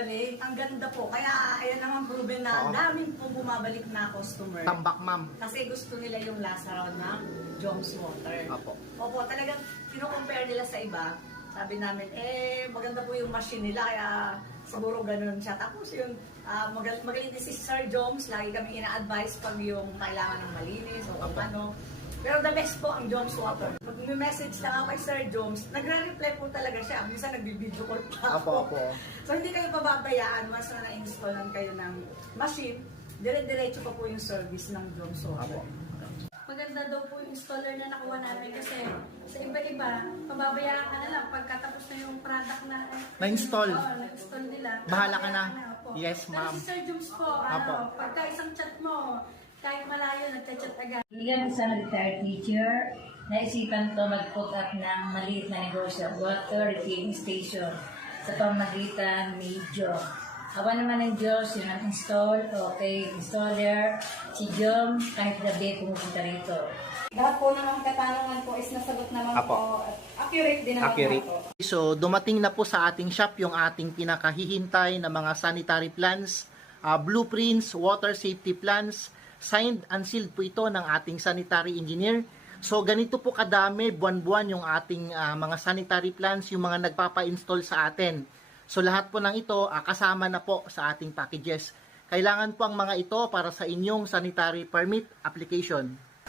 Ang ganda po. Kaya ayan naman proven na Oo. daming po bumabalik na customer. Tambak, ma'am. Kasi gusto nila yung lasa raw ng Joms Water. Opo. Opo, talagang kino-compare nila sa iba. Sabi namin, maganda po yung machine nila, kaya siguro ganun siya. Tapos yun, magaling din si Sir Joms, lagi kami ina-advise pag yung kailangan ng malinis o kung ano. Pero the best po ang Joms Water. Pag may message lang ako kay Sir Joms, nagre-reply po talaga siya. Minsan nagbi-video call pa ako. Opo. So hindi kayo pababayaan, once na na-installan kayo ng machine, dire-diretso pa po yung service ng Joms Water. Opo. Maganda daw po yung installer na nakuha namin kasi sa iba-iba, pababayaan ka na lang pagkatapos na yung product na Na-install. na-install nila. Bahala ka na. Opo. Yes, ma'am. Pero si Sir Joms po, Opo. pagka isang chat mo, kahit malayo, nagchat-chat agad. Bilang isang retired teacher, naisipan ko mag-put up ng maliit na negosyo, water refilling station, sa pamagitan ni Joe. Awa naman ng Diyos, yun ang install, okay, installer, si Jom, kahit gabi pumupunta rito. Lahat po ng mga katanungan po is nasagot naman Apo. po. At accurate din naman Accurate. po. So, dumating na po sa ating shop yung ating pinakahihintay na mga sanitary plans, blueprints, water safety plans, signed and sealed po ito ng ating sanitary engineer. So, ganito po kadami, buwan-buwan yung ating mga sanitary plans, yung mga nagpapa-install sa atin. So, lahat po ng ito kasama na po sa ating packages. Kailangan po ang mga ito para sa inyong sanitary permit application.